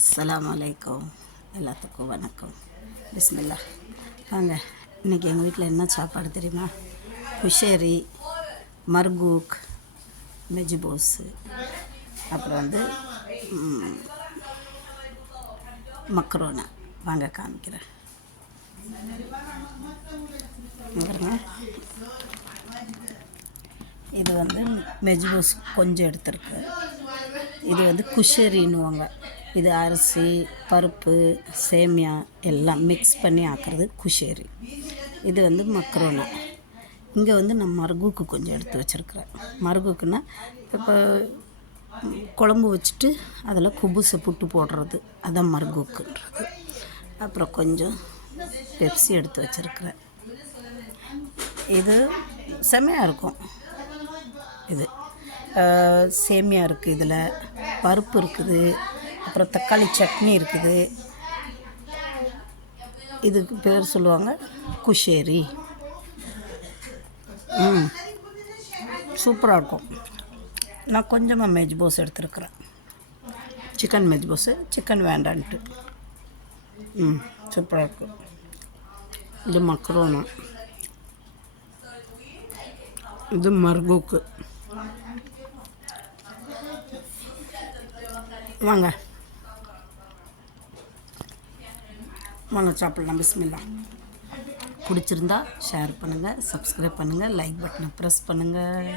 அஸ்ஸலாமு அலைக்கும். எல்லாத்துக்கும் வணக்கம். பிஸ்மில்லா. வாங்க, இன்றைக்கி எங்கள் வீட்டில் என்ன சாப்பாடு தெரியுமா? குஷேரி, மர்கூக், மெஜிபோஸு, அப்புறம் மக்ரோனா. வாங்க காமிக்கிறேன். பாருங்க, இது மெஜிபோஸ் கொஞ்சம் எடுத்துருக்கு. இது குஷேரின்னுவாங்க. இது அரிசி, பருப்பு, சேமியா எல்லாம் மிக்ஸ் பண்ணி ஆக்குறது குஷேரி. இது மக்ரோனா. இங்கே நான் மர்கூக்கு கொஞ்சம் எடுத்து வச்சுருக்கிறேன். மர்கூக்குன்னா இப்போ குழம்பு வச்சுட்டு அதில் குபுசை புட்டு போடுறது, அதான் மர்கூக்குன்றது. அப்புறம் கொஞ்சம் பெப்சி எடுத்து வச்சுருக்கிறேன். இது செமையாக இருக்கும். இது சேமியா இருக்குது, இதில் பருப்பு இருக்குது, அப்புறம் தக்காளி சட்னி இருக்குது. இதுக்கு பேர் சொல்லுவாங்க குஷேரி. சூப்பராக இருக்கும். நான் கொஞ்சமாக மெஜ்போஸ் எடுத்துருக்குறேன். Chicken மெஜ்போஸு, chicken வேண்டான்ட்டு. சூப்பராக இருக்கும். இது மக்ரோனா, இது மர்கூக்கு. வாங்க வாங்க சாப்பிட்லாம். பிஸ்மில்லா. பிடிச்சிருந்தா ஷேர் பண்ணுங்கள், சப்ஸ்கிரைப் பண்ணுங்கள், லைக் பட்டனை ப்ரெஸ் பண்ணுங்கள்.